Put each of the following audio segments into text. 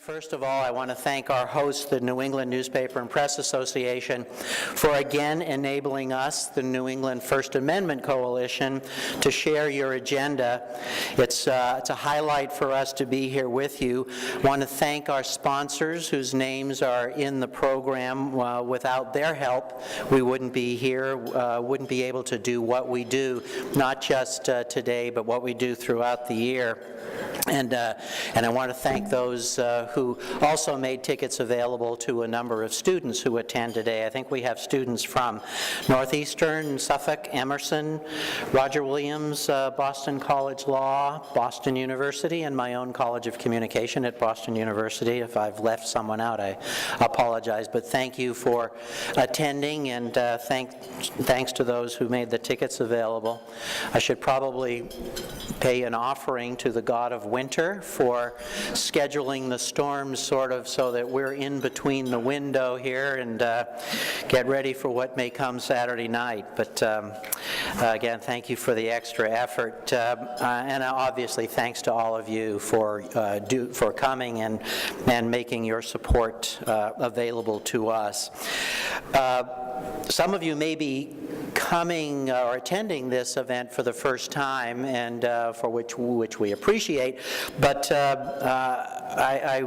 First of all, I want to thank our host, the New England Newspaper and Press Association, for again enabling us, the New England First Amendment Coalition, to share your agenda. It's a highlight for us to be here with you. I want to thank our sponsors whose names are in the program. Without their help, we wouldn't be here, wouldn't be able to do what we do, not just today, but what we do throughout the year. And I want to thank those who also made tickets available to a number of students who attend today. I think we have students from Northeastern, Suffolk, Emerson, Roger Williams, Boston College Law, Boston University, and my own College of Communication at Boston University. If I've left someone out, I apologize, but thank you for attending, and thanks to those who made the tickets available. I should probably pay an offering to the God of Winter for scheduling the storms sort of so that we're in between the window here and get ready for what may come Saturday night. But again, thank you for the extra effort, and obviously thanks to all of you for coming and making your support available to us. Some of you may be coming or attending this event for the first time, and for which we appreciate, but I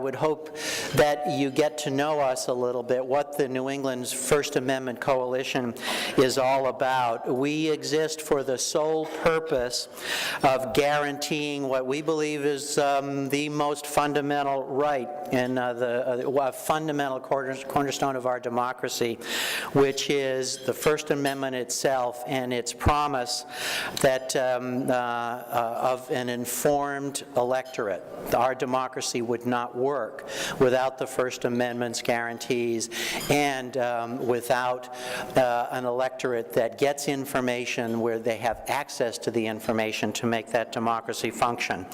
would hope that you get to know us a little bit, what the New England's First Amendment Coalition is all about. We exist for the sole purpose of guaranteeing what we believe is the most fundamental right and the fundamental cornerstone of our democracy, which is the First Amendment itself and its promise that of an informed electorate. Our democracy would not work without the First Amendment's guarantees and without an electorate that gets information where they have access to the information to make that democracy function.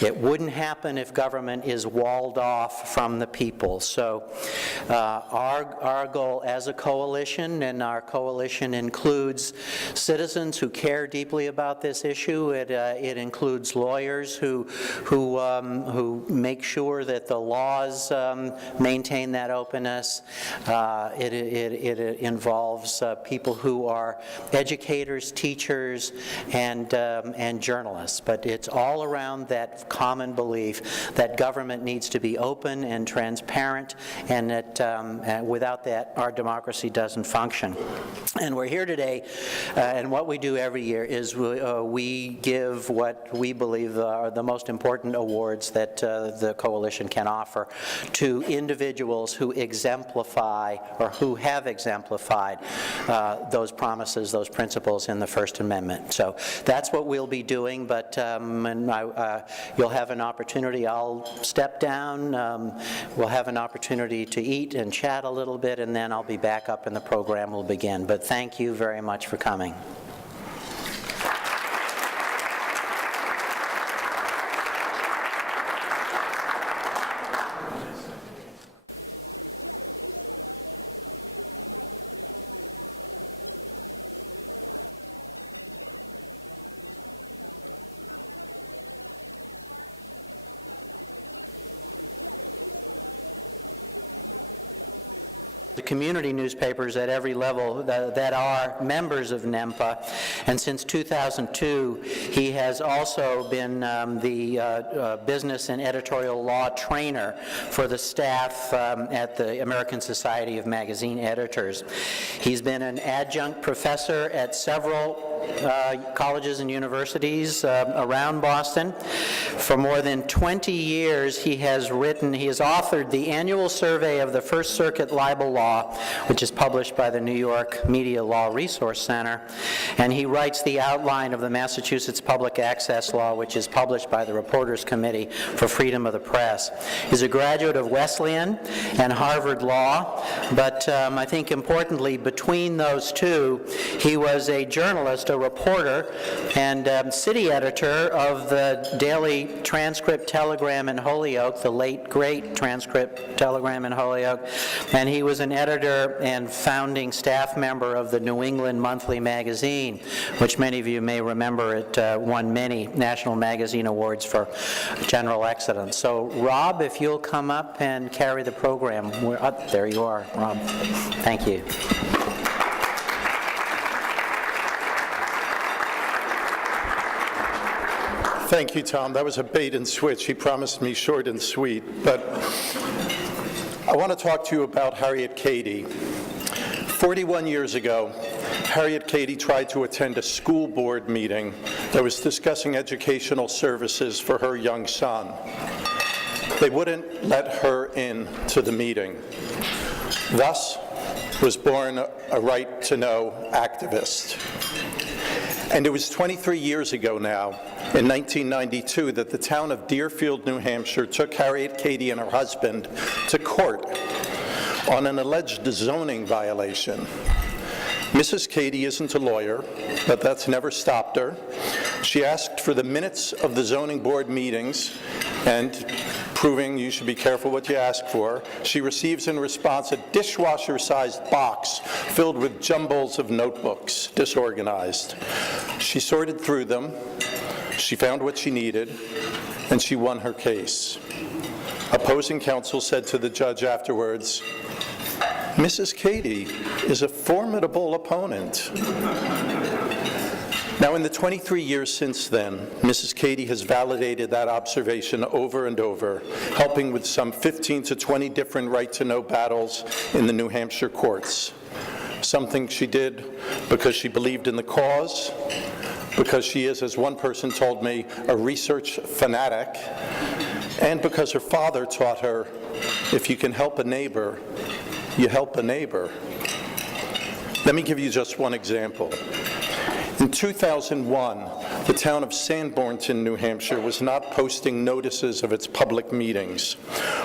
It wouldn't happen if government is walled off from the people. So our goal as a coalition, and our coalition includes citizens who care deeply about this issue. It includes lawyers who make sure that the laws maintain that openness. It involves people who are educators, teachers, and journalists. But it's all around that common belief that government needs to be open and transparent, and that without that, our democracy doesn't function. And we're here today, and what we do every year is we give what we believe are the most important awards that the coalition can offer to individuals who exemplify or who have exemplified those promises, those principles in the First Amendment. So that's what we'll be doing, but you'll have an opportunity. I'll step down. We'll have an opportunity to eat and chat a little bit, and then I'll be back up and the program will begin. But thank you very much for coming. Community newspapers at every level that are members of NEMPA, and since 2002 he has also been the business and editorial law trainer for the staff at the American Society of Magazine Editors. He's been an adjunct professor at several colleges and universities around Boston. For more than 20 years he has authored the annual survey of the First Circuit Libel Law, which is published by the New York Media Law Resource Center, and he writes the outline of the Massachusetts Public Access Law, which is published by the Reporters Committee for Freedom of the Press. He's a graduate of Wesleyan and Harvard Law, but I think importantly, between those two, he was a journalist the reporter and city editor of the daily Transcript, Telegram, and Holyoke, the late, great Transcript, Telegram, and Holyoke, and he was an editor and founding staff member of the New England Monthly Magazine, which many of you may remember it won many National Magazine Awards for general excellence. So, Rob, if you'll come up and carry the program. We're up. There you are, Rob. Thank you. Thank you, Tom. That was a bait and switch. He promised me short and sweet. But I want to talk to you about Harriet Katie. 41 years ago, Harriet Katie tried to attend a school board meeting that was discussing educational services for her young son. They wouldn't let her in to the meeting. Thus was born a right-to-know activist. And it was 23 years ago now, in 1992, that the town of Deerfield, New Hampshire, took Harriet Katie and her husband to court on an alleged zoning violation. Mrs. Katie isn't a lawyer, but that's never stopped her. She asked for the minutes of the zoning board meetings, and proving you should be careful what you ask for, she receives in response a dishwasher-sized box filled with jumbles of notebooks, disorganized. She sorted through them, she found what she needed, and she won her case. Opposing counsel said to the judge afterwards, "Mrs. Katie is a formidable opponent." Now, in the 23 years since then, Mrs. Katie has validated that observation over and over, helping with some 15 to 20 different right-to-know battles in the New Hampshire courts. Something she did because she believed in the cause, because she is, as one person told me, a research fanatic, and because her father taught her, if you can help a neighbor, you help a neighbor. Let me give you just one example. In 2001, the town of Sanbornton, New Hampshire, was not posting notices of its public meetings.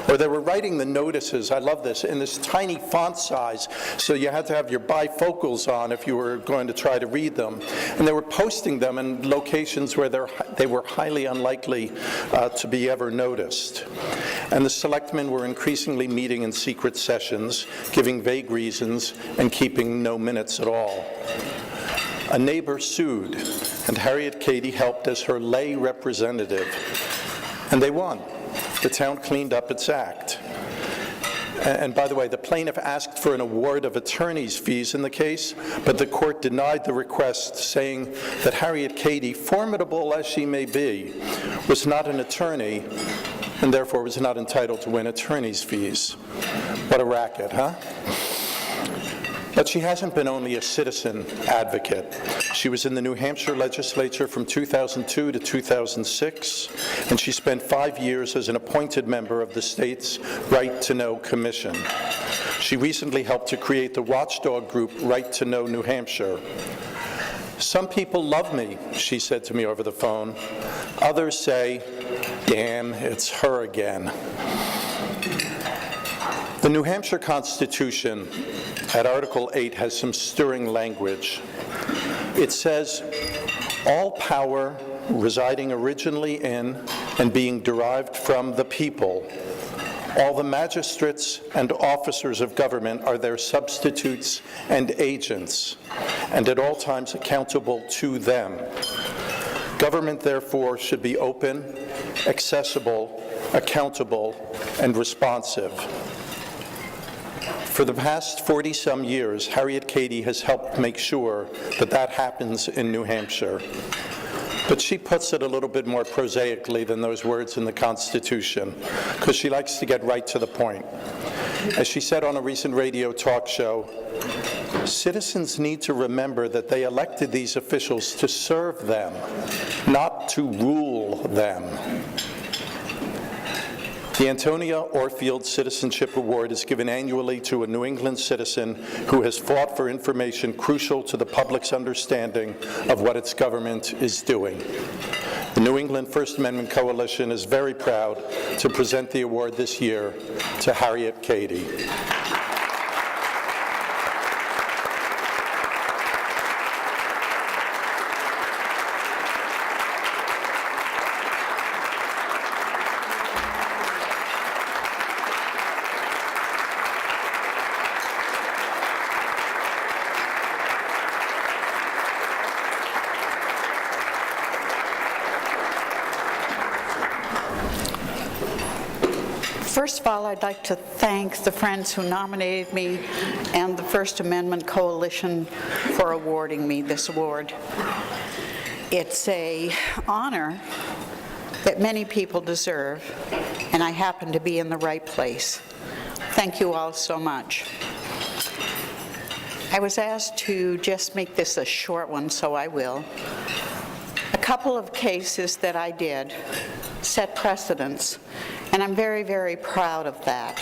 Or they were writing the notices, I love this, in this tiny font size, so you had to have your bifocals on if you were going to try to read them. And they were posting them in locations where they were highly unlikely to be ever noticed. And the selectmen were increasingly meeting in secret sessions, giving vague reasons, and keeping no minutes at all. A neighbor sued, and Harriet Katie helped as her lay representative. And they won. The town cleaned up its act. And by the way, the plaintiff asked for an award of attorney's fees in the case, but the court denied the request, saying that Harriet Katie, formidable as she may be, was not an attorney, and therefore was not entitled to win attorney's fees. What a racket, huh? But she hasn't been only a citizen advocate. She was in the New Hampshire legislature from 2002 to 2006, and she spent 5 years as an appointed member of the state's Right to Know Commission. She recently helped to create the watchdog group Right to Know New Hampshire. "Some people love me," she said to me over the phone. "Others say, 'Damn, it's her again.'" The New Hampshire Constitution at Article 8 has some stirring language. It says, "All power residing originally in and being derived from the people, all the magistrates and officers of government are their substitutes and agents, and at all times accountable to them. Government, therefore, should be open, accessible, accountable, and responsive." For the past 40-some years, Harriet Katie has helped make sure that that happens in New Hampshire. But she puts it a little bit more prosaically than those words in the Constitution, because she likes to get right to the point. As she said on a recent radio talk show, "Citizens need to remember that they elected these officials to serve them, not to rule them." The Antonia Orfield Citizenship Award is given annually to a New England citizen who has fought for information crucial to the public's understanding of what its government is doing. The New England First Amendment Coalition is very proud to present the award this year to Harriet Katie. First of all, I'd like to thank the friends who nominated me and the First Amendment Coalition for awarding me this award. It's an honor that many people deserve, and I happen to be in the right place. Thank you all so much. I was asked to just make this a short one, so I will. A couple of cases that I did set precedents, and I'm very, very proud of that.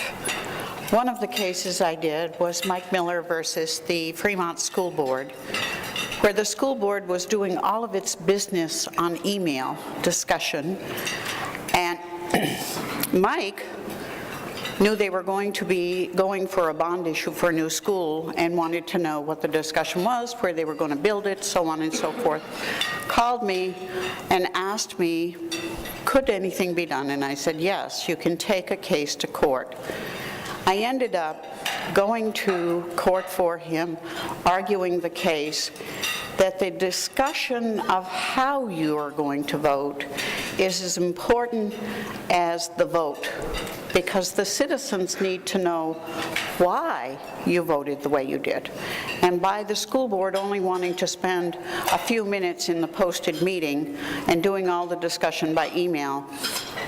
One of the cases I did was Mike Miller versus the Fremont School Board, where the school board was doing all of its business on email discussion, and Mike knew they were going to be going for a bond issue for a new school and wanted to know what the discussion was, where they were going to build it, so on and so forth. Called me and asked me, could anything be done? And I said, yes, you can take a case to court. I ended up going to court for him, arguing the case that the discussion of how you are going to vote is as important as the vote, because the citizens need to know why you voted the way you did. And by the school board only wanting to spend a few minutes in the posted meeting and doing all the discussion by email,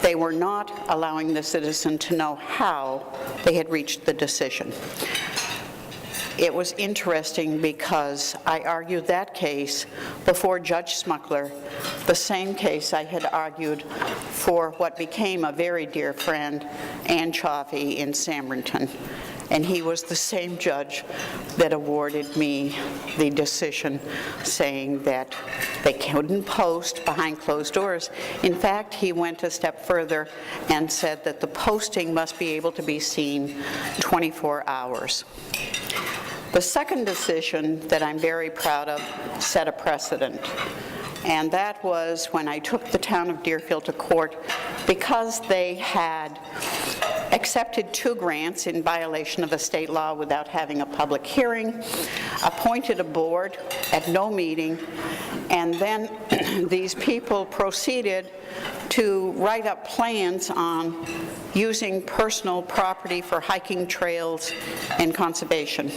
they were not allowing the citizen to know how they had reached the decision. It was interesting because I argued that case before Judge Smuckler, the same case I had argued for what became a very dear friend, Ann Chaffee in Samrington. And he was the same judge that awarded me the decision, saying that they couldn't post behind closed doors. In fact, he went a step further and said that the posting must be able to be seen 24 hours. The second decision that I'm very proud of set a precedent, and that was when I took the town of Deerfield to court because they had accepted 2 grants in violation of a state law without having a public hearing, appointed a board at no meeting, and then these people proceeded to write up plans on using personal property for hiking trails and conservation.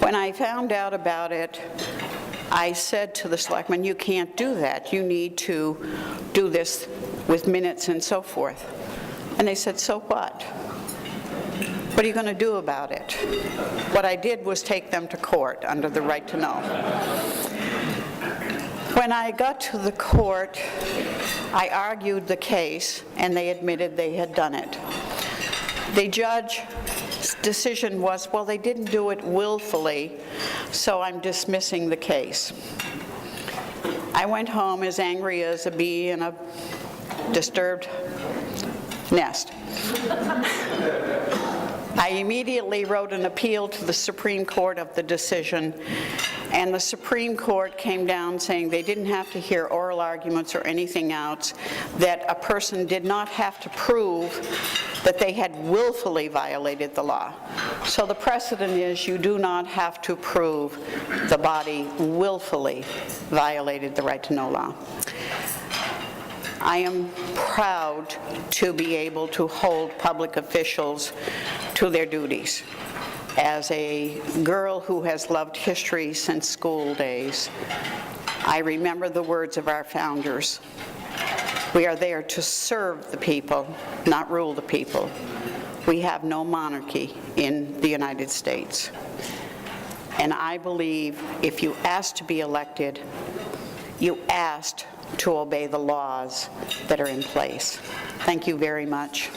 When I found out about it, I said to the selectmen, you can't do that. You need to do this with minutes and so forth. And they said, so what? What are you going to do about it? What I did was take them to court under the right to know. When I got to the court, I argued the case, and they admitted they had done it. The judge's decision was, well, they didn't do it willfully, so I'm dismissing the case. I went home as angry as a bee in a disturbed nest. I immediately wrote an appeal to the Supreme Court of the decision, and the Supreme Court came down saying they didn't have to hear oral arguments or anything else, that a person did not have to prove that they had willfully violated the law. So the precedent is you do not have to prove the body willfully violated the right to know law. I am proud to be able to hold public officials to their duties. As a girl who has loved history since school days, I remember the words of our founders. We are there to serve the people, not rule the people. We have no monarchy in the United States. And I believe if you asked to be elected, you asked to obey the laws that are in place. Thank you very much.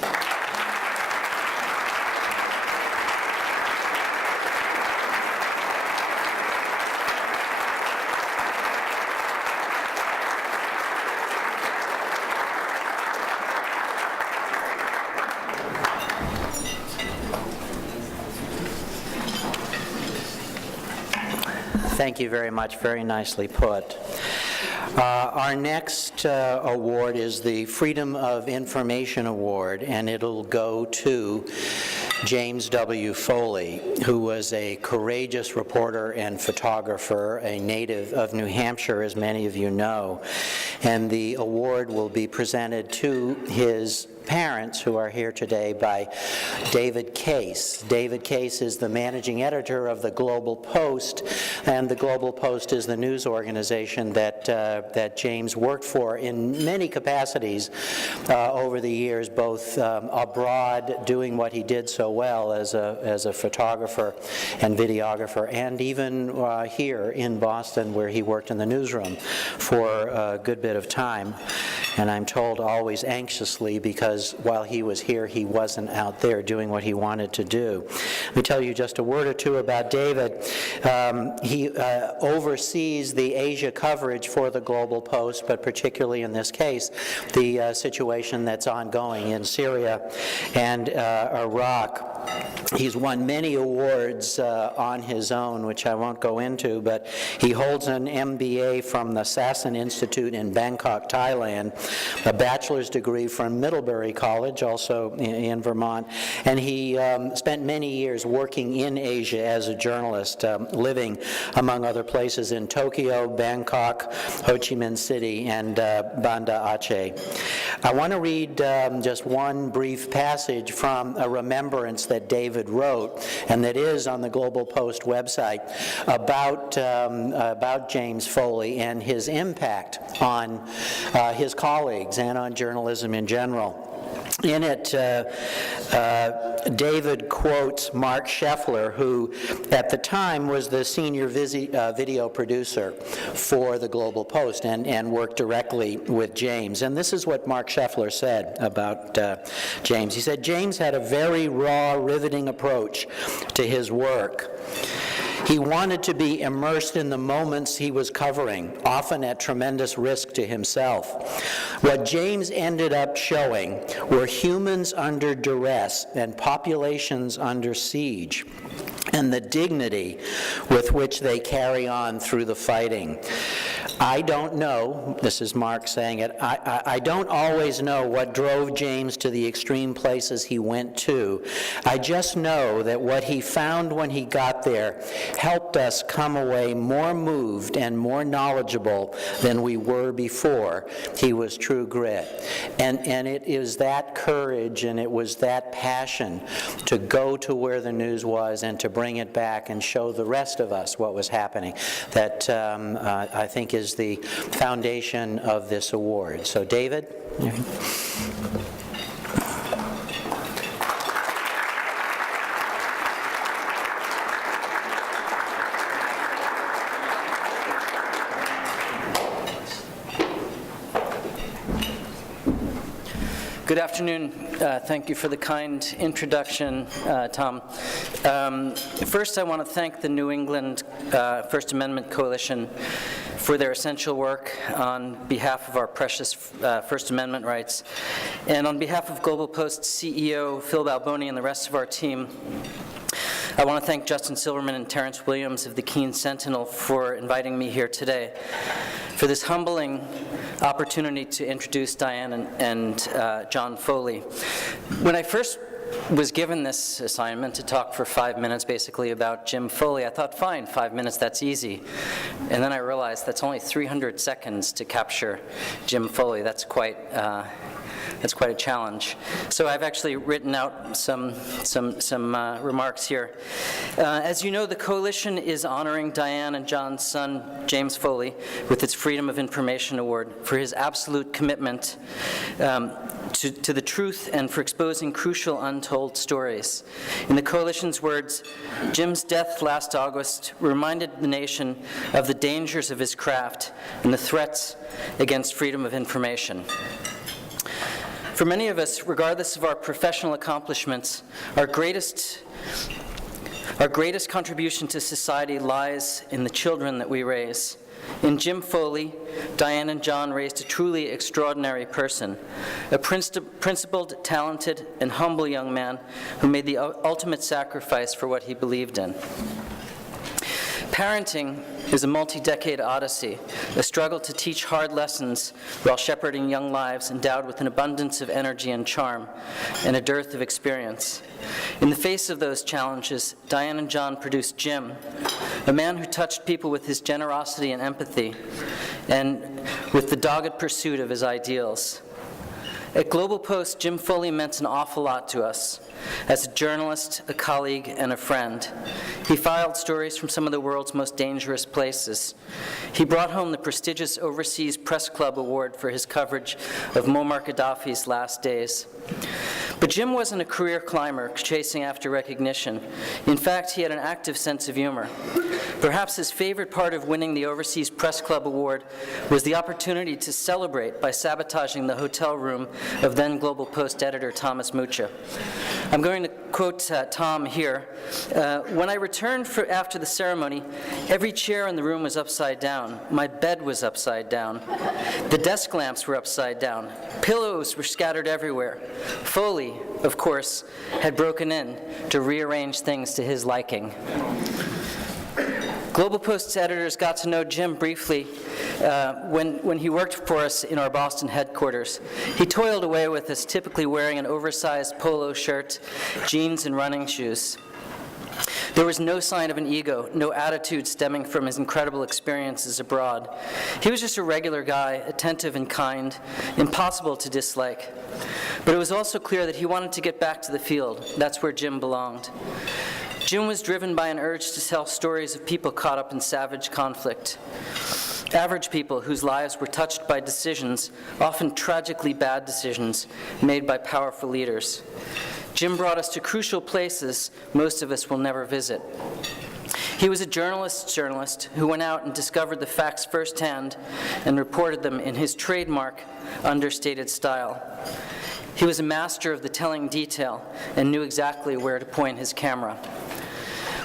Thank you very much. Very nicely put. Our next award is the Freedom of Information Award, and it'll go to James W. Foley, who was a courageous reporter and photographer, a native of New Hampshire, as many of you know. And the award will be presented to his parents, who are here today, by David Case. David Case is the managing editor of the Global Post, and the Global Post is the news organization that James worked for in many capacities over the years, both abroad, doing what he did so well as a photographer and videographer, and even here in Boston, where he worked in the newsroom for a good bit of time. And I'm told always anxiously, because while he was here, he wasn't out there doing what he wanted to do. Let me tell you just a word or two about David. He oversees the Asia coverage for the Global Post, but particularly in this case, the situation that's ongoing in Syria and Iraq. He's won many awards on his own, which I won't go into, but he holds an MBA from the Sasson Institute in Bangkok, Thailand, a bachelor's degree from Middlebury College, also in Vermont, and he spent many years working in Asia as a journalist, living, among other places, in Tokyo, Bangkok, Ho Chi Minh City, and Banda Aceh. I want to read just one brief passage from a remembrance that David wrote, and that is on the Global Post website, about James Foley and his impact on his colleagues and on journalism in general. In it, David quotes Mark Scheffler, who at the time was the senior video producer for the Global Post and worked directly with James. And this is what Mark Scheffler said about James. He said, "James had a very raw, riveting approach to his work. He wanted to be immersed in the moments he was covering, often at tremendous risk to himself. What James ended up showing were humans under duress and populations under siege, and the dignity with which they carry on through the fighting. I don't know," this is Mark saying it, I don't always know what drove James to the extreme places he went to. I just know that what he found when he got there helped us come away more moved and more knowledgeable than we were before. He was true grit." And it is that courage and it was that passion to go to where the news was and to bring it back and show the rest of us what was happening that I think is the foundation of this award. So, David? Good afternoon. Thank you for the kind introduction, Tom. First, I want to thank the New England First Amendment Coalition for their essential work on behalf of our precious First Amendment rights. And on behalf of Global Post CEO Phil Balboni and the rest of our team, I want to thank Justin Silverman and Terrence Williams of the Keene Sentinel for inviting me here today for this humbling opportunity to introduce Diane and John Foley. When I first was given this assignment to talk for 5 minutes basically about Jim Foley, I thought, fine, 5 minutes, that's easy. And then I realized that's only 300 seconds to capture Jim Foley. That's quite a challenge. So I've actually written out some remarks here. As you know, the Coalition is honoring Diane and John's son, James Foley, with its Freedom of Information Award for his absolute commitment to the truth and for exposing crucial untold stories. In the Coalition's words, Jim's death last August reminded the nation of the dangers of his craft and the threats against freedom of information. For many of us, regardless of our professional accomplishments, our greatest contribution to society lies in the children that we raise. In Jim Foley, Diane and John raised a truly extraordinary person, a principled, talented, and humble young man who made the ultimate sacrifice for what he believed in. Parenting is a multi-decade odyssey, a struggle to teach hard lessons while shepherding young lives endowed with an abundance of energy and charm and a dearth of experience. In the face of those challenges, Diane and John produced Jim, a man who touched people with his generosity and empathy and with the dogged pursuit of his ideals. At Global Post, Jim Foley meant an awful lot to us. As a journalist, a colleague, and a friend, he filed stories from some of the world's most dangerous places. He brought home the prestigious Overseas Press Club Award for his coverage of Muammar Gaddafi's last days. But Jim wasn't a career climber chasing after recognition. In fact, he had an active sense of humor. Perhaps his favorite part of winning the Overseas Press Club Award was the opportunity to celebrate by sabotaging the hotel room of then Global Post editor Thomas Mucha. I'm going to quote Tom here. When I returned after the ceremony, every chair in the room was upside down. My bed was upside down. The desk lamps were upside down. Pillows were scattered everywhere. Foley, of course, had broken in to rearrange things to his liking. Global Post's editors got to know Jim briefly when he worked for us in our Boston headquarters. He toiled away with us, typically wearing an oversized polo shirt, jeans, and running shoes. There was no sign of an ego, no attitude stemming from his incredible experiences abroad. He was just a regular guy, attentive and kind, impossible to dislike. But it was also clear that he wanted to get back to the field. That's where Jim belonged. Jim was driven by an urge to tell stories of people caught up in savage conflict. Average people whose lives were touched by decisions, often tragically bad decisions, made by powerful leaders. Jim brought us to crucial places most of us will never visit. He was a journalist who went out and discovered the facts firsthand and reported them in his trademark, understated style. He was a master of the telling detail and knew exactly where to point his camera.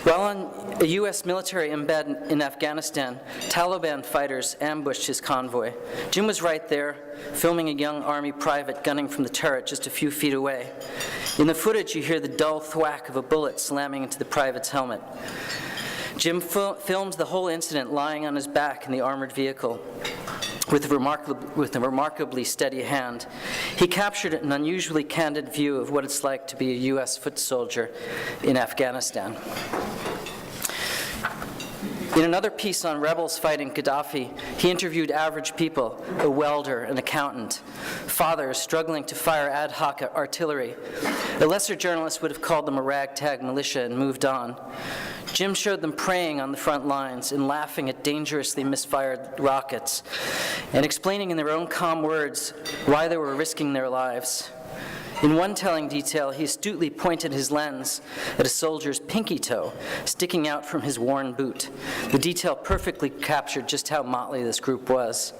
While on a U.S. military embed in Afghanistan, Taliban fighters ambushed his convoy. Jim was right there, filming a young Army private gunning from the turret just a few feet away. In the footage, you hear the dull thwack of a bullet slamming into the private's helmet. Jim filmed the whole incident lying on his back in the armored vehicle with a remarkably steady hand. He captured an unusually candid view of what it's like to be a U.S. foot soldier in Afghanistan. In another piece on rebels fighting Gaddafi, he interviewed average people, a welder, an accountant, fathers struggling to fire ad hoc artillery. A lesser journalist would have called them a ragtag militia and moved on. Jim showed them praying on the front lines and laughing at dangerously misfired rockets, and explaining in their own calm words why they were risking their lives. In one telling detail, he astutely pointed his lens at a soldier's pinky toe sticking out from his worn boot. The detail perfectly captured just how motley this group was.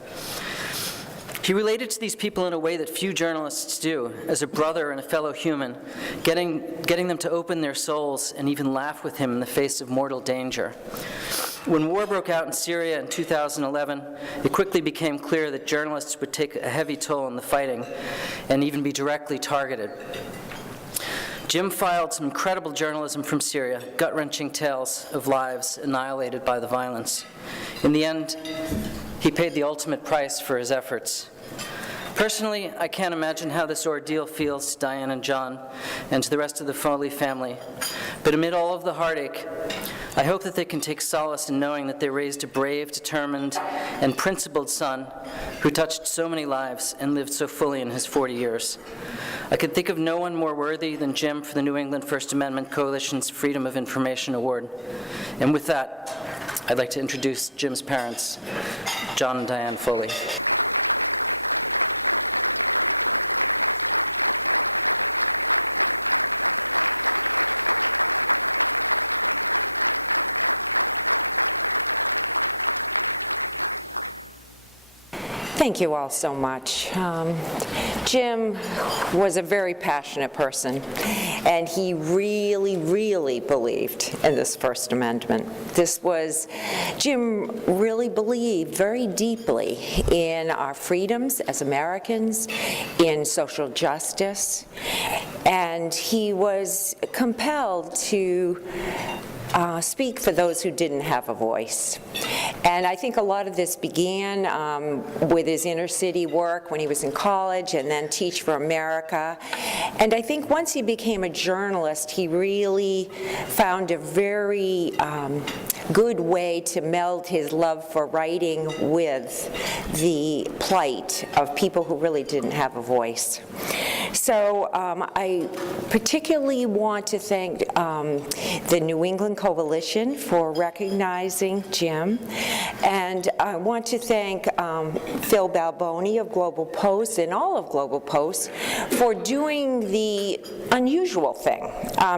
He related to these people in a way that few journalists do, as a brother and a fellow human, getting them to open their souls and even laugh with him in the face of mortal danger. When war broke out in Syria in 2011, it quickly became clear that journalists would take a heavy toll in the fighting and even be directly targeted. Jim filed some incredible journalism from Syria, gut-wrenching tales of lives annihilated by the violence. In the end, he paid the ultimate price for his efforts. Personally, I can't imagine how this ordeal feels to Diane and John and to the rest of the Foley family. But amid all of the heartache, I hope that they can take solace in knowing that they raised a brave, determined, and principled son who touched so many lives and lived so fully in his 40 years. I could think of no one more worthy than Jim for the New England First Amendment Coalition's Freedom of Information Award. And with that, I'd like to introduce Jim's parents, John and Diane Foley. Thank you all so much. Jim was a very passionate person, and he really, really believed in this First Amendment. Jim really believed very deeply in our freedoms as Americans, in social justice, and he was compelled to speak for those who didn't have a voice. And I think a lot of this began with his inner city work when he was in college, and then Teach for America. And I think once he became a journalist, he really found a very good way to meld his love for writing with the plight of people who really didn't have a voice. So I particularly want to thank the New England Coalition for recognizing Jim, and I want to thank Phil Balboni of Global Post and all of Global Post for doing the unusual thing.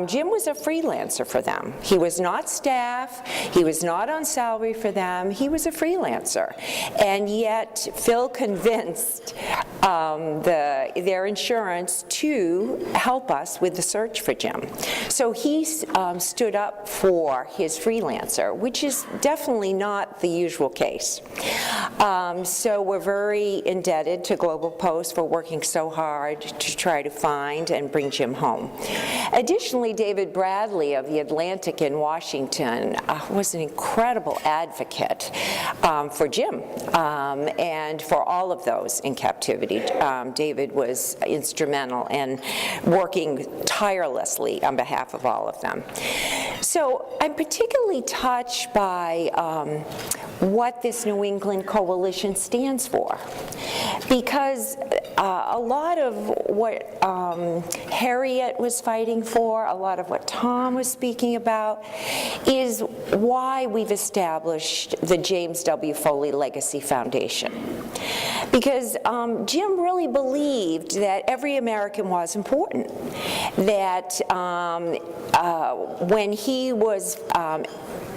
Jim was a freelancer for them. He was not staff, he was not on salary for them, he was a freelancer. And yet Phil convinced their insurance to help us with the search for Jim. So he stood up for his freelancer, which is definitely not the usual case. So we're very indebted to Global Post for working so hard to try to find and bring Jim home. Additionally, David Bradley of The Atlantic in Washington was an incredible advocate for Jim and for all of those in captivity. David was instrumental in working tirelessly on behalf of all of them. So I'm particularly touched by what this New England Coalition stands for, because a lot of what Harriet was fighting for, a lot of what Tom was speaking about, is why we've established the James W. Foley Legacy Foundation. Because Jim really believed that every American was important, that when he was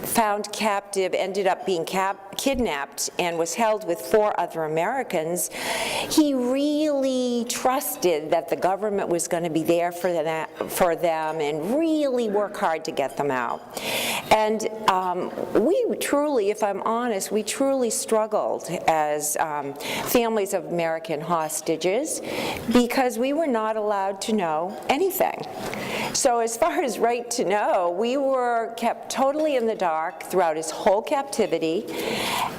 found captive, ended up being kidnapped, and was held with 4 other Americans, he really trusted that the government was going to be there for them and really work hard to get them out. And we truly, if I'm honest, we truly struggled as families of American hostages because we were not allowed to know anything. So as far as right to know, we were kept totally in the dark throughout his whole captivity,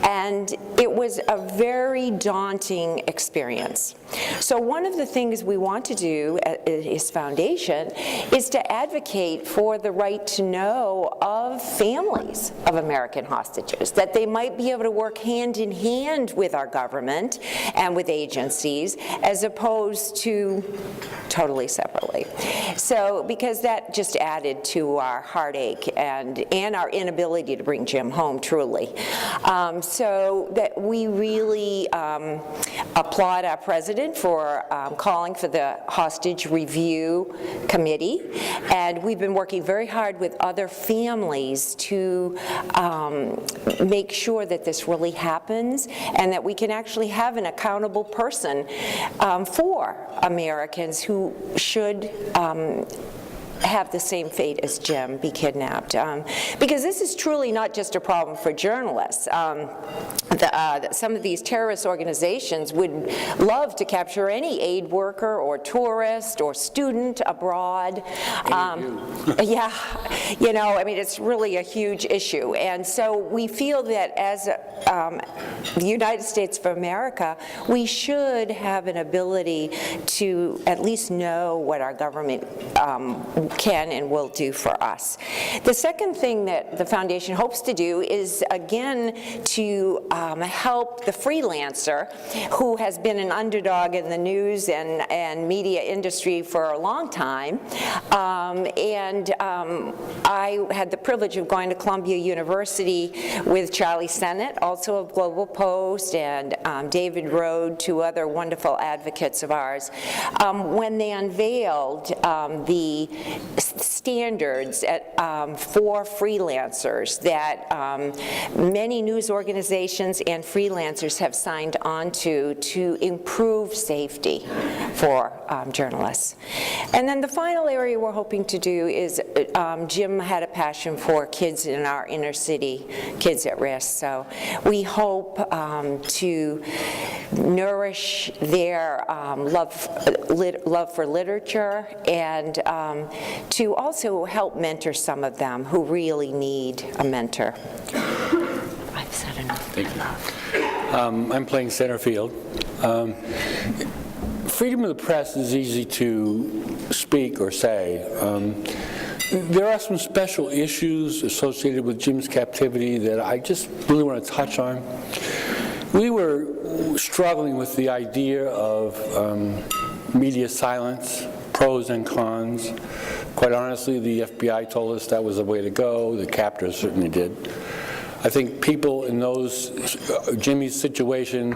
and it was a very daunting experience. So one of the things we want to do at his foundation is to advocate for the right to know of families of American hostages, that they might be able to work hand in hand with our government and with agencies as opposed to totally separately. So because that just added to our heartache and our inability to bring Jim home, truly. So that we really applaud our president for calling for the Hostage Review Committee, and we've been working very hard with other families to make sure that this really happens and that we can actually have an accountable person for Americans who should have the same fate as Jim, be kidnapped. Because this is truly not just a problem for journalists. Some of these terrorist organizations would love to capture any aid worker or tourist or student abroad. Yeah, you know, I mean, it's really a huge issue. And so we feel that as the United States of America, we should have an ability to at least know what our government can and will do for us. The second thing that the foundation hopes to do is, again, to help the freelancer who has been an underdog in the news and media industry for a long time. I had the privilege of going to Columbia University with Charlie Sennett, also of Global Post, and David Rode, 2 other wonderful advocates of ours, when they unveiled the standards for freelancers that many news organizations and freelancers have signed on to improve safety for journalists. And then the final area we're hoping to do is Jim had a passion for kids in our inner city, kids at risk. So we hope to nourish their love for literature, and to also help mentor some of them who really need a mentor. I've said enough. I'm playing center field. Freedom of the press is easy to speak or say. There are some special issues associated with Jim's captivity that I just really want to touch on. We were struggling with the idea of media silence, pros and cons. Quite honestly, the FBI told us that was the way to go. The captors certainly did. I think people in Jimmy's situation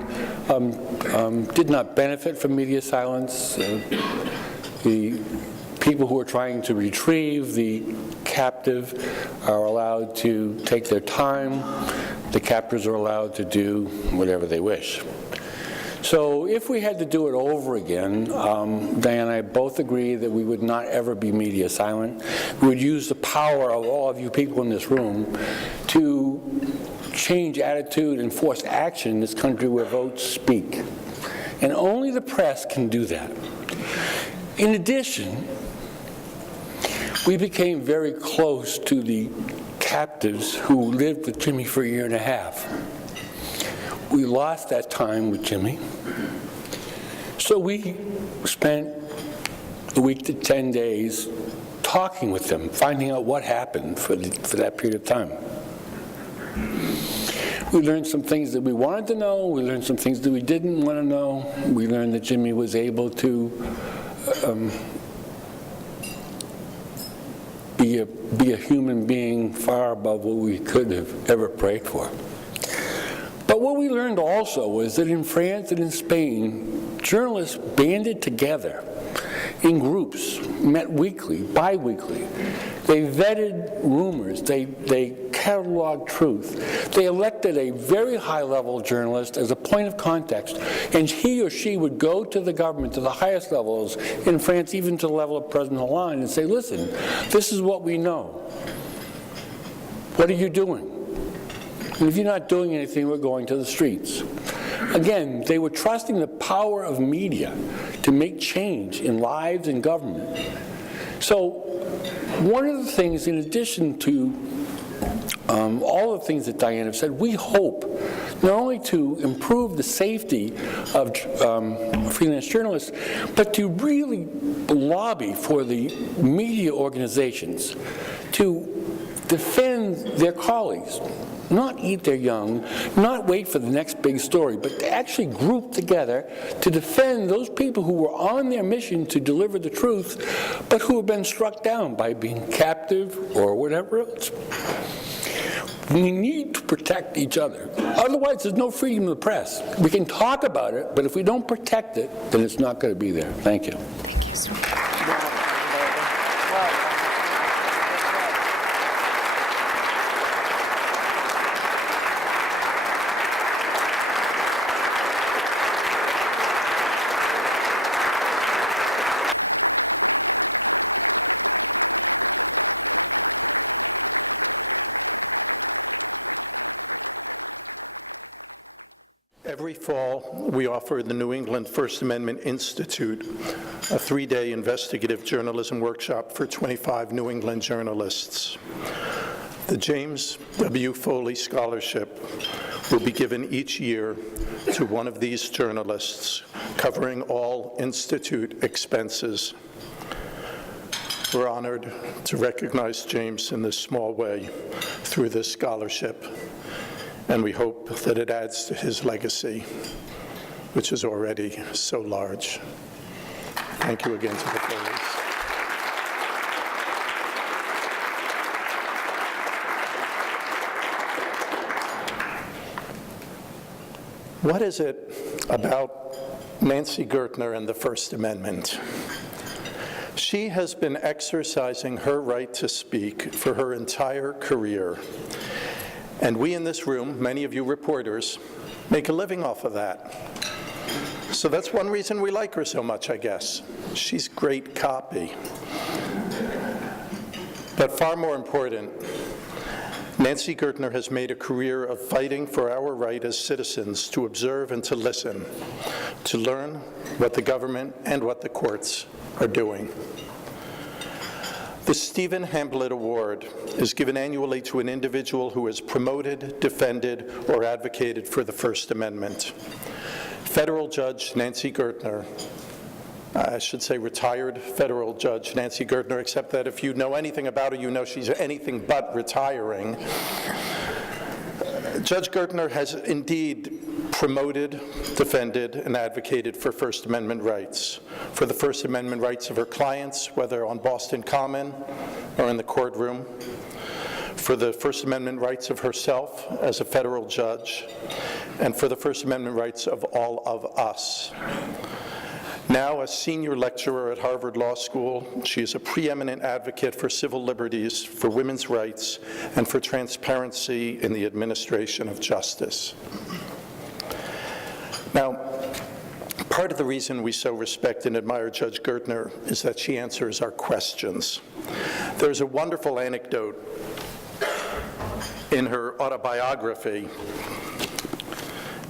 did not benefit from media silence. The people who are trying to retrieve the captive are allowed to take their time. The captors are allowed to do whatever they wish. So if we had to do it over again, Diane and I both agree that we would not ever be media silent. We would use the power of all of you people in this room to change attitude and force action in this country where votes speak. And only the press can do that. In addition, we became very close to the captives who lived with Jimmy for a year and a half. We lost that time with Jimmy. So we spent a week to 10 days talking with them, finding out what happened for that period of time. We learned some things that we wanted to know. We learned some things that we didn't want to know. We learned that Jimmy was able to be a human being far above what we could have ever prayed for. But what we learned also was that in France and in Spain, journalists banded together in groups, met weekly, bi-weekly. They vetted rumors. They cataloged truth. They elected a very high-level journalist as a point of context, and he or she would go to the government, to the highest levels, in France, even to the level of President Hollande, and say, listen, this is what we know. What are you doing? And if you're not doing anything, we're going to the streets. Again, they were trusting the power of media to make change in lives and government. So one of the things, in addition to all the things that Diane have said, we hope not only to improve the safety of freelance journalists, but to really lobby for the media organizations to defend their colleagues. Not eat their young, not wait for the next big story, but to actually group together to defend those people who were on their mission to deliver the truth, but who have been struck down by being captive or whatever else. We need to protect each other. Otherwise, there's no freedom of the press. We can talk about it, but if we don't protect it, then it's not going to be there. Thank you. Every fall, we offer the New England First Amendment Institute a 3-day investigative journalism workshop for 25 New England journalists. The James W. Foley Scholarship will be given each year to one of these journalists, covering all Institute expenses. We're honored to recognize James in this small way through this scholarship, and we hope that it adds to his legacy, which is already so large. Thank you again to the Foleys. What is it about Nancy Gertner and the First Amendment? She has been exercising her right to speak for her entire career. And we in this room, many of you reporters, make a living off of that. So that's one reason we like her so much, I guess. She's great copy. But far more important, Nancy Gertner has made a career of fighting for our right as citizens to observe and to listen, to learn what the government and what the courts are doing. The Stephen Hamblett Award is given annually to an individual who has promoted, defended, or advocated for the First Amendment. Federal Judge Nancy Gertner, I should say retired federal judge Nancy Gertner, except that if you know anything about her, you know she's anything but retiring. Judge Gertner has indeed promoted, defended, and advocated for First Amendment rights, for the First Amendment rights of her clients, whether on Boston Common or in the courtroom, for the First Amendment rights of herself as a federal judge, and for the First Amendment rights of all of us. Now a senior lecturer at Harvard Law School, she is a preeminent advocate for civil liberties, for women's rights, and for transparency in the administration of justice. Now, part of the reason we so respect and admire Judge Gertner is that she answers our questions. There's a wonderful anecdote in her autobiography,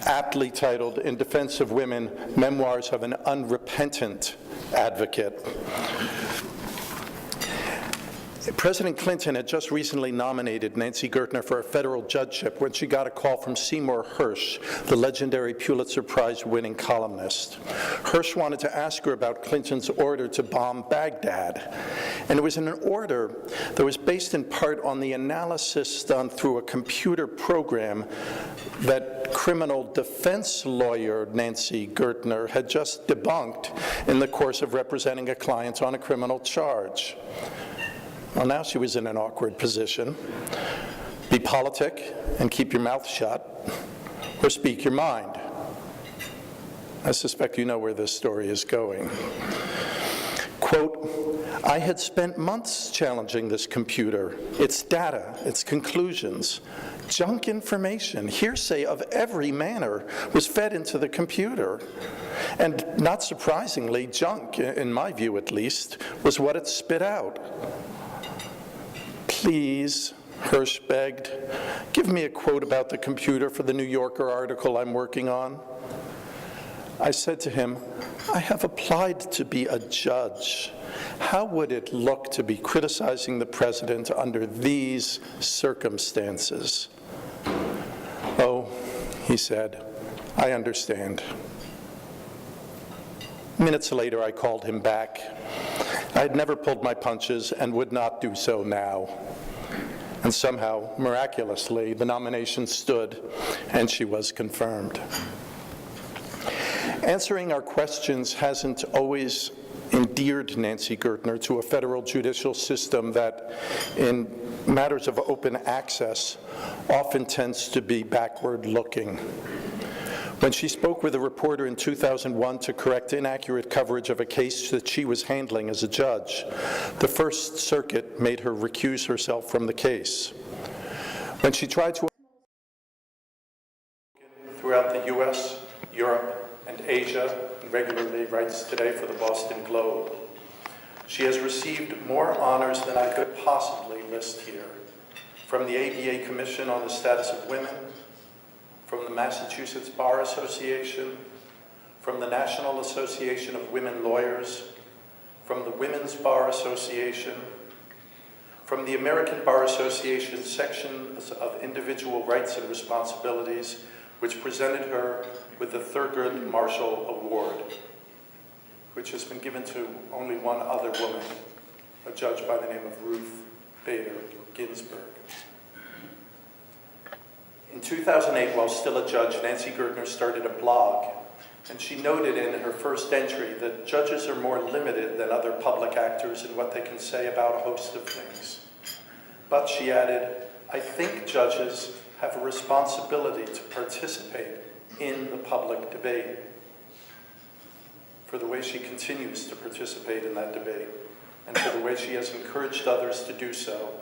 aptly titled, "In Defense of Women, Memoirs of an Unrepentant Advocate." President Clinton had just recently nominated Nancy Gertner for a federal judgeship when she got a call from Seymour Hersh, the legendary Pulitzer Prize-winning columnist. Hersh wanted to ask her about Clinton's order to bomb Baghdad. And it was an order that was based in part on the analysis done through a computer program that criminal defense lawyer Nancy Gertner had just debunked in the course of representing a client on a criminal charge. Well, now she was in an awkward position. Be politic and keep your mouth shut, or speak your mind. I suspect you know where this story is going. Quote, "I had spent months challenging this computer, its data, its conclusions. Junk information, hearsay of every manner was fed into the computer. And not surprisingly, junk, in my view at least, was what it spit out. Please," Hersh begged, "give me a quote about the computer for the New Yorker article I'm working on." I said to him, "I have applied to be a judge. How would it look to be criticizing the president under these circumstances?" "Oh," he said, "I understand." Minutes later, I called him back. I had never pulled my punches and would not do so now. And somehow, miraculously, the nomination stood and she was confirmed. Answering our questions hasn't always endeared Nancy Gertner to a federal judicial system that, in matters of open access, often tends to be backward-looking. When she spoke with a reporter in 2001 to correct inaccurate coverage of a case that she was handling as a judge, the First Circuit made her recuse herself from the case. When she tried to throughout the U.S., Europe, and Asia, and regularly writes today for the Boston Globe, she has received more honors than I could possibly list here, from the ABA Commission on the Status of Women, from the Massachusetts Bar Association, from the National Association of Women Lawyers, from the Women's Bar Association, from the American Bar Association sections of Individual Rights and Responsibilities, which presented her with the Thurgood Marshall Award, which has been given to only one other woman, a judge by the name of Ruth Bader Ginsburg. In 2008, while still a judge, Nancy Gertner started a blog, and she noted in her first entry that judges are more limited than other public actors in what they can say about a host of things. But she added, "I think judges have a responsibility to participate in the public debate." For the way she continues to participate in that debate, and for the way she has encouraged others to do so,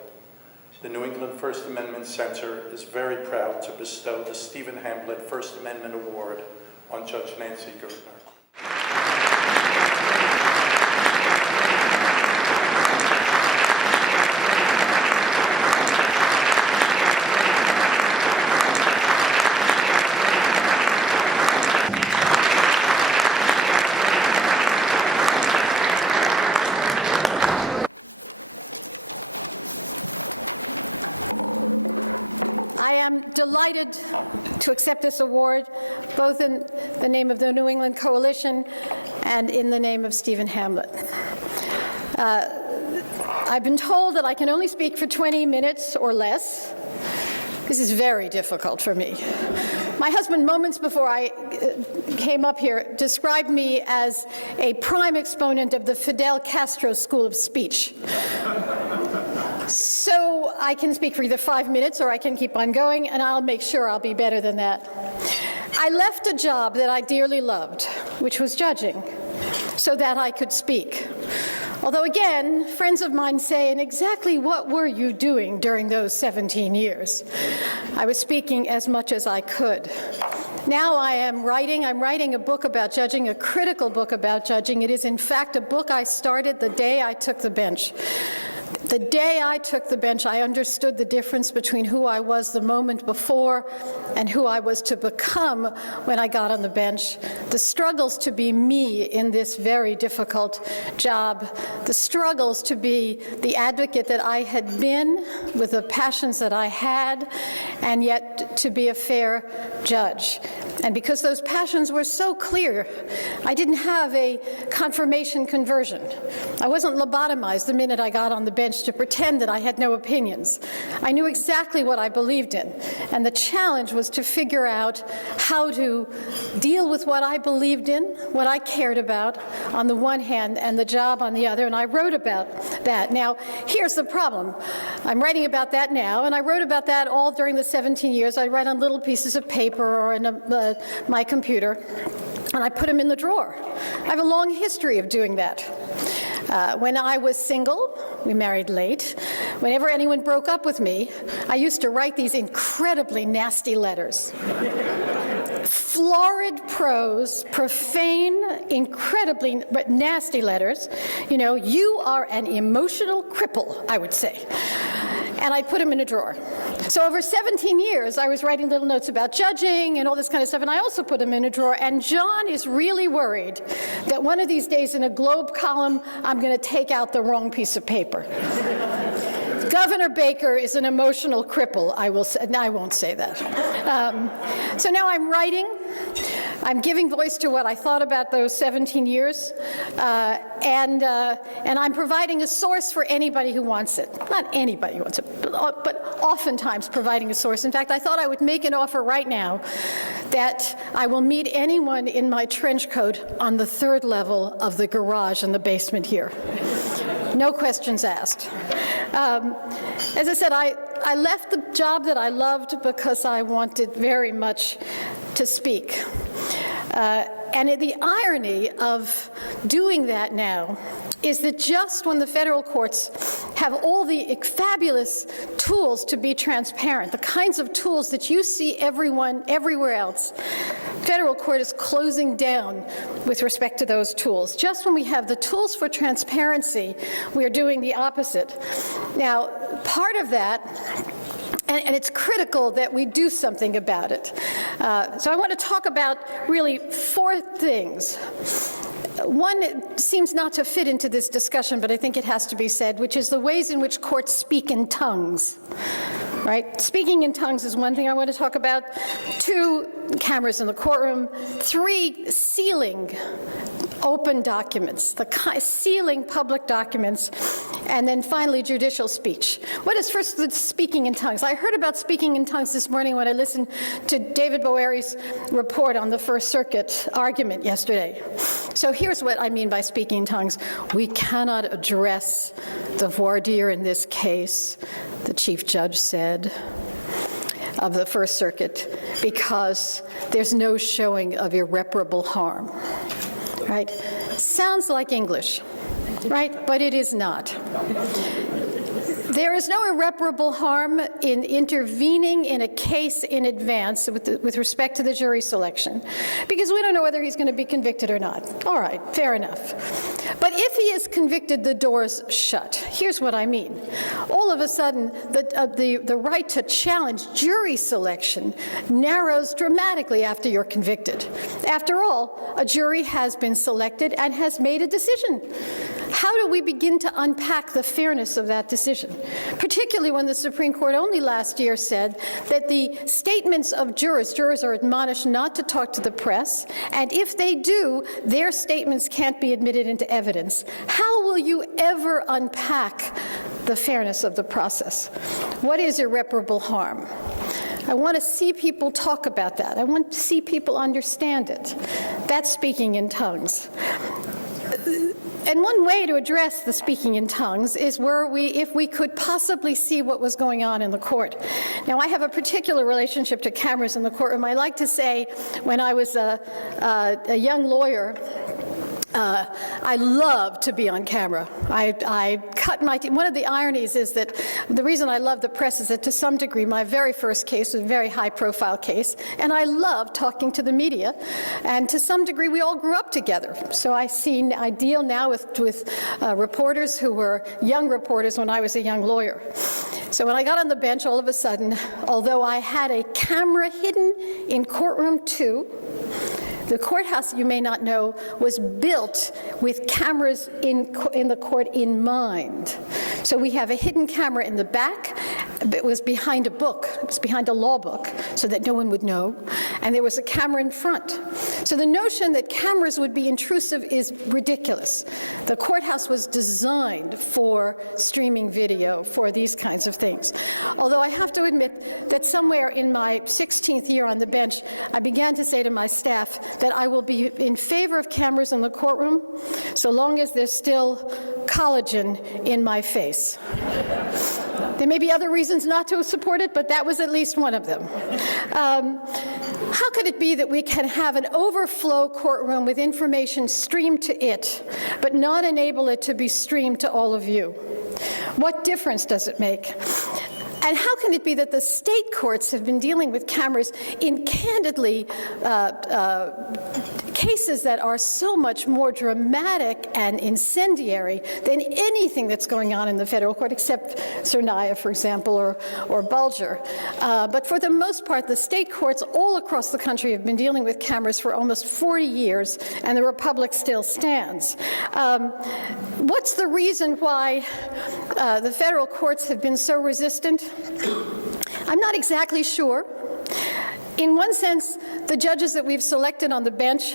the New England First Amendment Center is very proud to bestow the Stephen Hamblett First Amendment Award on Judge Nancy Gertner. delighted to accept this award, both in the name of the New England Coalition and in the name of Stephen Hamblett. I've been told that I can only speak for 20 minutes or less. This is very difficult for me. My husband, moments before I came up here, described me as a prime exponent of the Fidel Castro school of speech. So I can speak for either 5 minutes or I can keep on going, and I'll make sure I'll be better than that. I left a job that I dearly loved, which was judging, so that I could speak. Although again, friends of mine say, and exactly what were you doing during those 17 years? I was speaking as much as I could. Now I'm writing a book about judging, a critical book about judging. It is in fact a book I started the day I took the bench. The day I took the bench, I understood the difference between who I was the moment before and who I was to become when I got on the bench. The struggles to be me in this very difficult job, the struggles to be the advocate that I had been with the passions that I had, and yet to be a fair judge. And because those passions were so clear, I didn't have a confirmation conversion. I wasn't lobotomized the minute I got on the bench to pretend that I had no opinions. I knew exactly what I believed in, and the challenge was to figure out how to deal with what I believed in, what I cared about on the one hand, and the job on the other, and I wrote about that. Now, here's the problem. I'm writing about that now, and I wrote about that all during the 17 years. I write on little pieces of paper or in my computer, and I put them in the drawer. I have a long history of doing that. When I was single, we married late, whenever anyone broke up with me, I used to write these incredibly nasty letters. Florid prose, profane, incredibly nasty letters. You know, you are an emotional cripple, I would say. And I'd put them in a drawer. So over 17 years, I was writing little notes about judging and all this kind of stuff, and I also put them in a drawer. And John is really worried that one of these days in a Globe column, I'm going to take out the wrong piece of paper. Governor Baker is an emotional cripple, I will say. No, I won't say that. So now I'm writing. I'm giving voice to what I thought about those 17 years, and I'm providing a source for anybody who wants it. Not anybody who wants it, but oftentimes providing a source. In fact, I thought I would make an offer right now that I will meet anyone in my trench coat on the 3rd level of the garage in the basement here. No questions asked. As I said, I left the job that I loved because I wanted very much to speak. And the irony of doing that now is that just when the federal courts have all the fabulous tools to be transparent, the kinds of tools that you see everywhere else, federal court is closing down with respect to those tools. Just when we have the tools for transparency, we are doing the opposite. Now, part of that, and it's critical that we do something about it. So I want to talk about really 4 things. One seems not to fit into this discussion, but I think it has to be said, which is the ways in which courts speak in tongues. Right? Speaking in tongues is one thing I want to talk about. 2, cameras in the courtroom. 3, sealing open documents, sealing public documents, and then finally judicial speech. What is first the speaking in tongues? I heard about speaking in tongues this morning when I listened to David Bowery's report on the First Circuit argument yesterday. So here's what I mean by speaking in tongues. We cannot address the voir dire in this case, the Chief Judge said, of the First Circuit, because there's no showing of irreparable harm. Right? Sounds like English, right? But it is not. There is no irreparable harm in intervening in a case in advance with respect to the jury selection, because we don't know whether he's going to be convicted or not. All right, fair enough. But if he is convicted, the door's shut. Here's what I mean. All of a sudden, the right to challenge jury selection narrows dramatically after you're convicted. After all, a jury has been selected and has made a decision. How do we begin to unpack the fairness of that decision? Particularly when the Supreme Court only last year said that the statements of jurors are admonished not to talk to the press, and if they do, their statements can't be admitted into evidence. How will you ever unpack the fairness of the process? What is irreparable harm? I want to see people talk about that. I want to see people understand it. That's speaking in tongues. And one way to address the speaking in tongues is if we could possibly see what was going on in the court. Now, I have a particular relationship to cameras in the courtroom. I like to say, when I was a young lawyer, I love to be on camera. I cut my teeth. One of the ironies is that the reason I love the press is that to some degree my very first case was a very high-profile case, and I love talking to the media, and to some degree we all grew up together. So I deal now with reporters who were young reporters when I was a young lawyer. So when I got on the bench, all of a sudden, although I had a camera hidden in courtroom 2, the courthouse, you may not know, was built with cameras in the court in mind. So we have a hidden camera in the back. It was behind a book. It was behind a law book so that no one would know. And there was a camera in front. So the notion that cameras would be intrusive is ridiculous. The courthouse was designed for streaming video, for these kinds of things. Although I have to admit that somewhere in my 16th year on the bench, I began to say to my staff that I will be in favor of cameras in the courtroom so long as there's still collagen in my face. There may be other reasons not to support it, but that was at least one of them. How could it be that we can have an overflow courtroom with information streamed to it, but not enable it to be streamed to all of you? What difference does it make? And how can it be that the state courts have been dealing with cameras in candidly cases that are so much more dramatic and incendiary than anything that's going on in the federal court, except Cernia, for example, or Bulger. But for the most part, the state courts all across the country have been dealing with cameras for almost 40 years, and the republic still stands. What's the reason why the federal courts have been so resistant? I'm not exactly sure. In one sense, the judges that we've selected on the bench,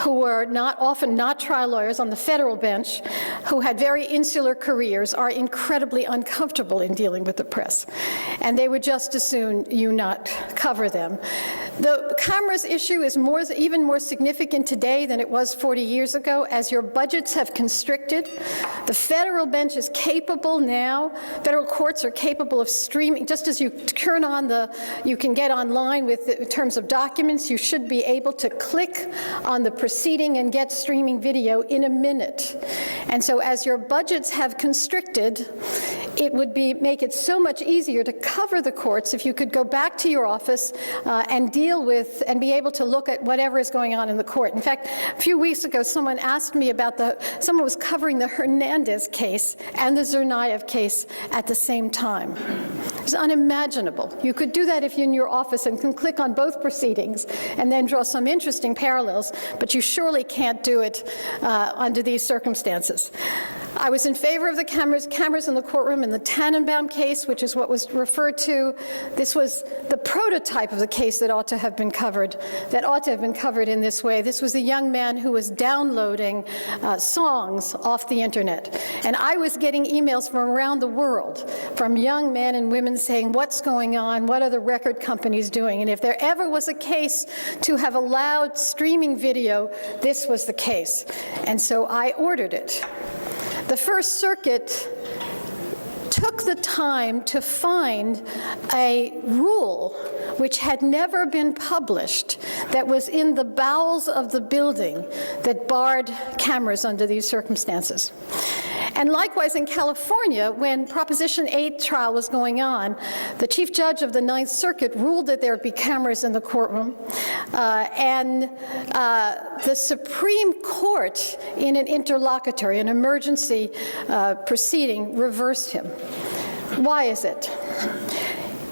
who were often not trial lawyers on the federal bench, who had very insular careers, are incredibly uncomfortable in dealing with the press. And they would just as soon you not cover them. The cameras issue is even more significant today than it was 40 years ago, as your budgets have constricted. The federal bench is capable now, federal courts are capable of streaming, just as you turn on you can get online in terms of documents, you should be able to click on the proceeding and get streaming video in a minute. And so as your budgets have constricted, it would make it so much easier to cover the courts if you could go back to your office and deal with and be able to look at whatever is going on in the court. In fact, a few weeks ago, someone asked me about someone was covering the Hernandez case and the Zernayev case at the same time. It was unimaginable. You could do that if you're in your office and can click on both proceedings and then draw some interesting parallels, but you surely can't do it under these circumstances. I was in favor of the cameras in the courtroom in the Tannenbaum case, which is what was referred to. This was the prototype of the case that ought to have been covered in this way. This was a young man who was downloading songs off the internet. And I was getting emails from around the world from young men and women saying, what's going on? What are the record companies doing? And if there ever was a case to have allowed streaming video, this was the case. And so I ordered it. The First Circuit took the time to find a rule which had never been published that was in the bowels of the building that barred cameras under these circumstances. And likewise in California, when Proposition 8 trial was going on, the chief judge of the Ninth Circuit ruled that there would be cameras in the courtroom, and the Supreme Court, in an interlocutory, an emergency proceeding, reversed him. Why is it?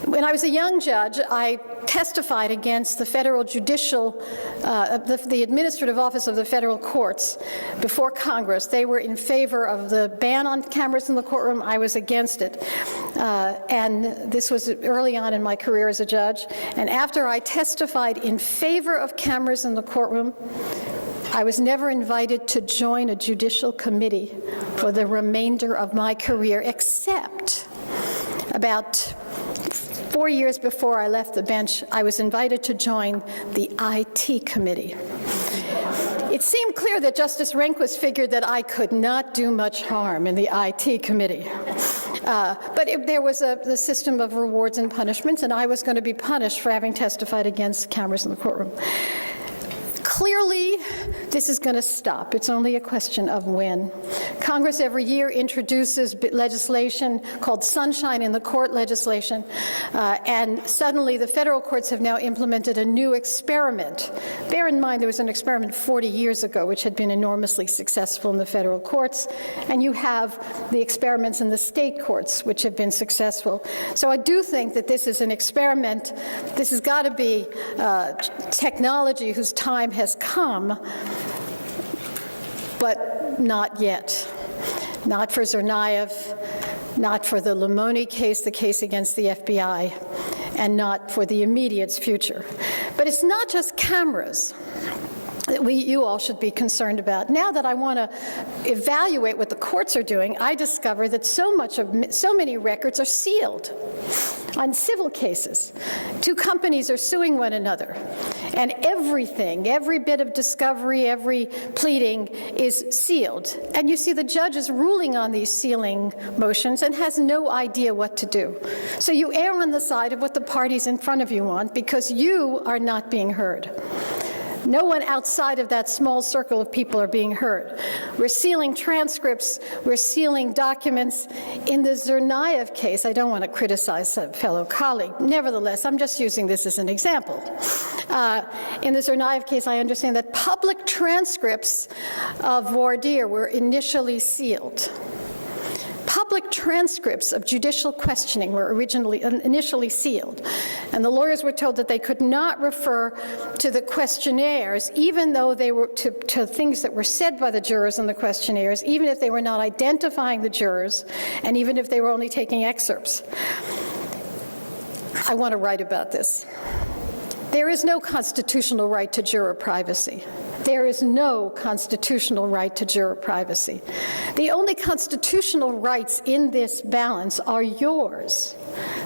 When I was a young judge, I testified against the federal judicial, the administrative office of the federal courts before Congress. They were in favor of the ban on cameras in the courtroom. I was against it. And this was early on in my career as a judge. And after I testified in favor of cameras in the courtroom, I was never invited to join a judicial committee for the remainder of my career, except about 4 years before I left the bench, I was invited to join the IT committee. It seemed clear that Justice Rehnquist figured that I could not do much harm in the IT committee. But there was the system of rewards and punishments, and I was going to be punished for having testified against cameras in the courtroom. Clearly, this is going to stop. It's only a question of when. Congress every year introduces legislation called sunshine in the court legislation, and suddenly the federal courts have now implemented a new experiment. Bear in mind there was an experiment 40 years ago which had been enormously successful in the federal courts, and you have the experiments in the state courts which have been successful. So I do think that this is an experiment. This has got to be technology whose time has come, but not yet. Not for Tsarnaev, not for the Limoni case, the case against the FBI, and not for the immediate future. But it's not just cameras that you all should be concerned about. Now that I want to evaluate what the courts are doing, I discover that so many records are sealed on civil cases. Two companies are suing one another, and everything, every bit of discovery, every pleading is sealed. And you see the judge is ruling on these sealing motions and has no idea what to do. So you err on the side of what the parties in front of you want because you are not being heard. No one outside of that small circle of people are being heard. We're sealing transcripts, we're sealing documents. In the Tsarnaev case, I don't want to criticize a fellow colleague. Nevertheless, I'm just using this as an example. In the Tsarnaev case, I understand that public transcripts of voir dire were initially sealed. Public transcripts of judicial questioning were initially sealed, and the lawyers were told that they could not refer to the questionnaires, even though they were to things that were said by the jurors in the questionnaires, even if they were not identifying the jurors, and even if they were only taking excerpts. I want to write about this. There is no constitutional right to juror privacy. There is no constitutional right to juror privacy. The only constitutional rights in this balance are yours.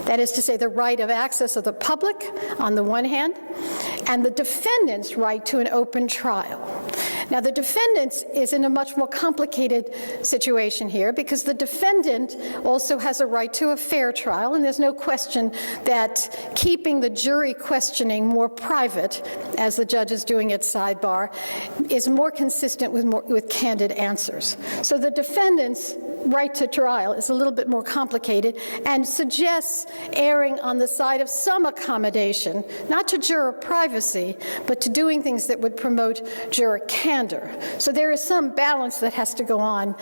That is to say, the right of access of the public on the one hand, and the defendant's right to an open trial. Now, the defendant is in a much more complicated situation here because the defendant also has a right to a fair trial, and there's no question that keeping the jury questioning more private, as the judge is doing at sidebar, is more consistent with candid answers. So the defendant's right to trial is a little bit more complicated and suggests erring on the side of some accommodation, not to juror privacy, but to doing things that would promote juror candor. So there is some balance that has to go on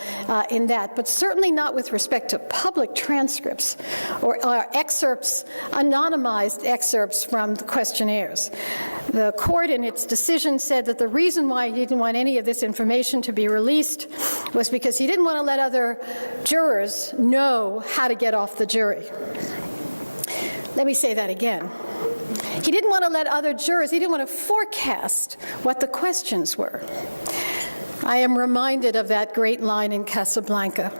in that, but certainly not with respect to public transcripts or excerpts, anonymized excerpts from the questionnaires. The court in its decision said that the reason why he didn't want any of this information to be released was because he didn't want to let other jurors know how to get off the jury. Let me say that again. He didn't want to let other jurors, he didn't want to forecast what the questions were. I am reminded of that great line in Casablanca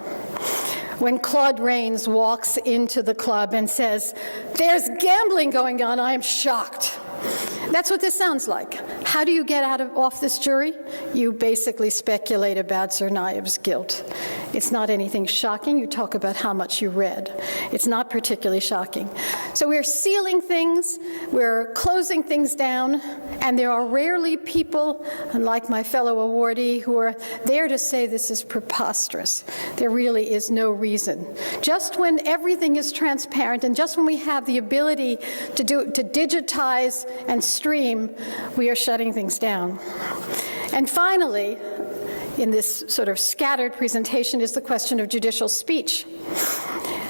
when Claude Rains walks into the club and says, "There's gambling going on, I am shocked." That's what this sounds like. How do you get off this jury? You basically speculate about Tsarnaev's guilt. It's not anything shocking. You talk about how much you read. It's not particularly shocking. So we're sealing things, we're closing things down, and there are rarely people, unlike my fellow awardee, who are there to say this is preposterous. There really is no reason. Just when everything is transparent and just when we have the ability to digitize and stream, we are shutting things down. And finally, in this sort of scattered presentation, is the question of judicial speech.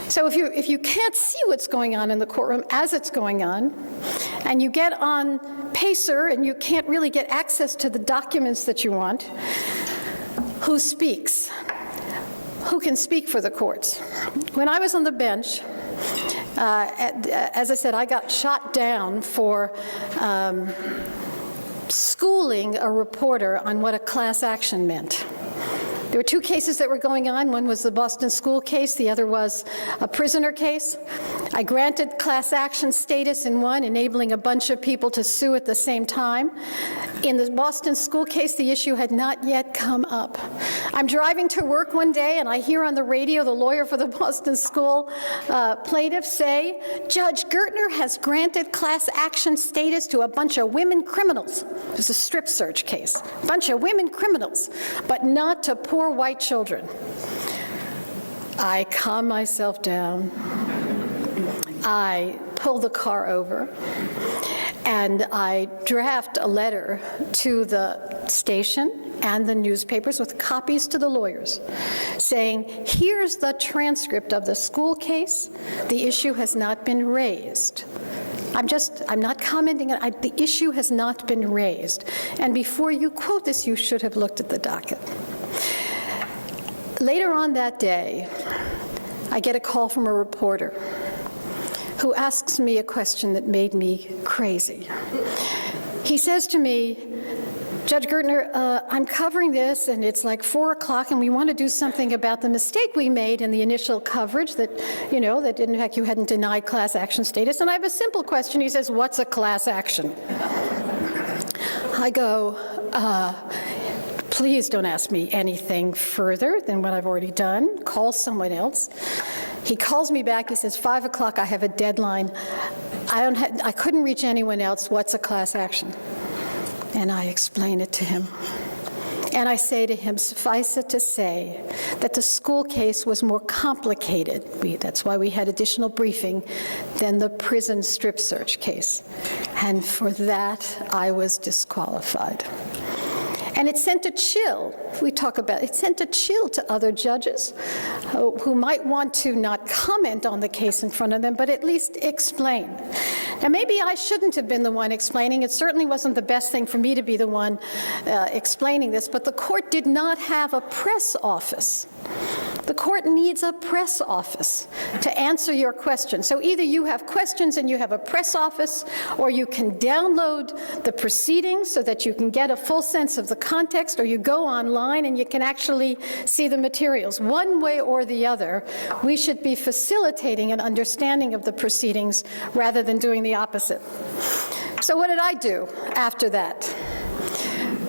So if you can't see what's going on in the courtroom as it's going on, and you get on Pacer and you can't really get access to the documents that you want, who speaks? Who can speak for the courts? When I was on the bench, as I said, I got shot down for schooling a reporter on what a class action meant. There were two cases that were going on. One was the Boston school case. The other was a prisoner case. I granted class action status in one, enabling a bunch of people to sue at the same time. In the Boston school case, the issue had not yet come up. I'm driving to work one day, and I hear on the radio the lawyer for the Boston school plaintiff say, Judge Gertner has granted class action status to a bunch of women criminals. It was a strip search case. A bunch of women criminals, but not to poor white children. I calm myself down. I pull the car over, and I draft a letter to the station and the newspapers with copies to the lawyers saying, here's the transcript of the school case. The issue has not been raised. I'm not commenting on it. The issue has not been raised. And before you quote this, you should have looked at the docket. Later on that day, I get a call from a reporter who asks me a question that made me crazy. He says to me, Judge Gertner, I'm covering this, and it's like 4 o'clock, and we want to do something about the mistake we made in the initial coverage that, that in fact you hadn't denied class action status. And I have a simple question. He says, what's a class action? I go, please don't ask me anything further than what I've already done. Call someone else. He calls me back. He says, 5 o'clock, I have a deadline. I couldn't reach anyone else. What's a class action? And I explain it to him. And I say to him, suffice it to say that the school case was more complicated, that's why we had additional briefing, than the prison strip search case. And for that, I was disqualified. And it sent a chill, it sent a chill to other judges who might want to not comment on the case in front of them, but at least explain. Now, maybe I shouldn't have been the one explaining. It certainly wasn't the best thing for me to be the one explaining this, but the court did not have a press office. The court needs a press office to answer your questions. So either you have questions and you have a press office, or you can download the proceedings so that you can get a full sense of the context, or you go online and you can actually see the materials. One way or the other, we should be facilitating an understanding of the proceedings rather than doing the opposite. So what did I do after that?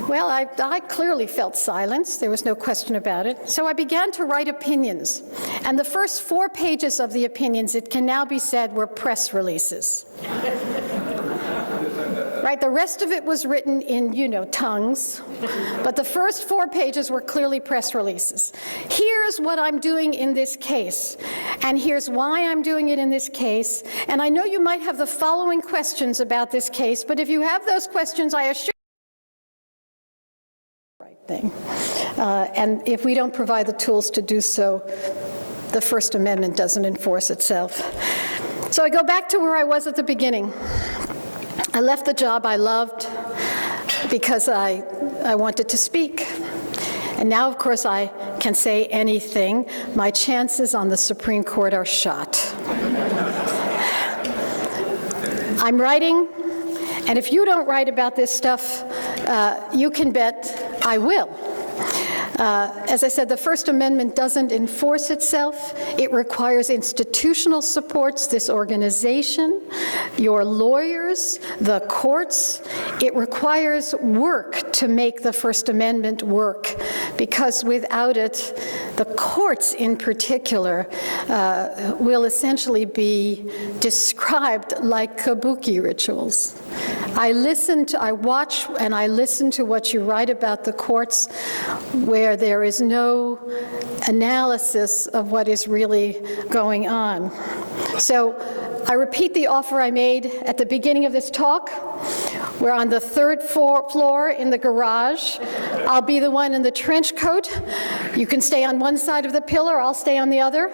Well, I clearly felt silence. There was no question about it. So I began to write opinions. And the first 4 pages of the opinions, it can now be said, were press releases. Right? The rest of it was written in, tongues. But the first 4 pages were clearly press releases. Here's what I'm doing in this case. And here's why I'm doing it in this case. And I know you might have the following questions about this case, but if you have those questions, I assure thing. And if we don't provide the tools to do so, the First Amendment doesn't enforce itself. So I go back to where I was at the beginning. I left the job I loved because I wanted to speak. And now, of course, I can say anything. My chances on the Supreme Court are shot. I'm writing, and if you don't write about this stuff, you can bet I will. As I said, the First Amendment doesn't enforce itself. It requires institutional supports, this organization, your lawyers, the courts. It requires work to make the First Amendment work, because without it, the courts in particular will essentially be described like kabuki rituals. I watch and I listen to what you write about the courts, where there is no analysis of what is really going on. So I repeat the offer I made at the beginning of this talk. We're on the third floor in the garage. I'll be the one in the trench coat. You can stay on one side of the pillar, I'll stay on the other.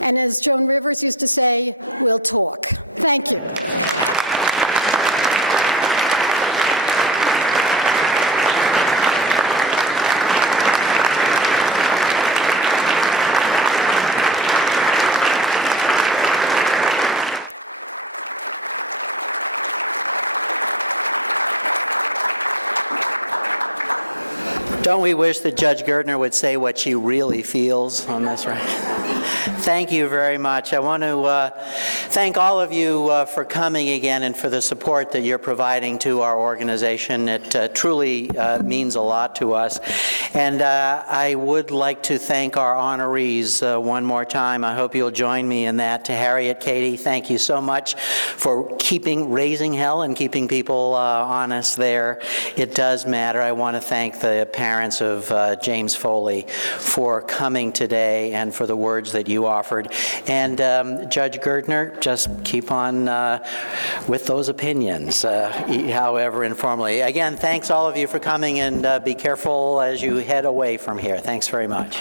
And as Joan Rivers used to say, we'll talk. Thank you. Don't we wish that Judge Gertner would say what she really feels on this, right? Thank you very much. I want to thank all of you for coming again and for the support that you're providing to our organization. It truly means a lot to us. And I would like to thank our honorees one more time. I hope you'll join me in that. To Harriet Katie, thank you so much for raising hell and keeping people honest there. It does matter. I want to thank the parents of James Foley for coming today and for the words that you offered. And Judge Gertner, just keep on with those opinions, however informally. Again, thanks all of you for coming, and be careful as you head away from here. Thanks very much.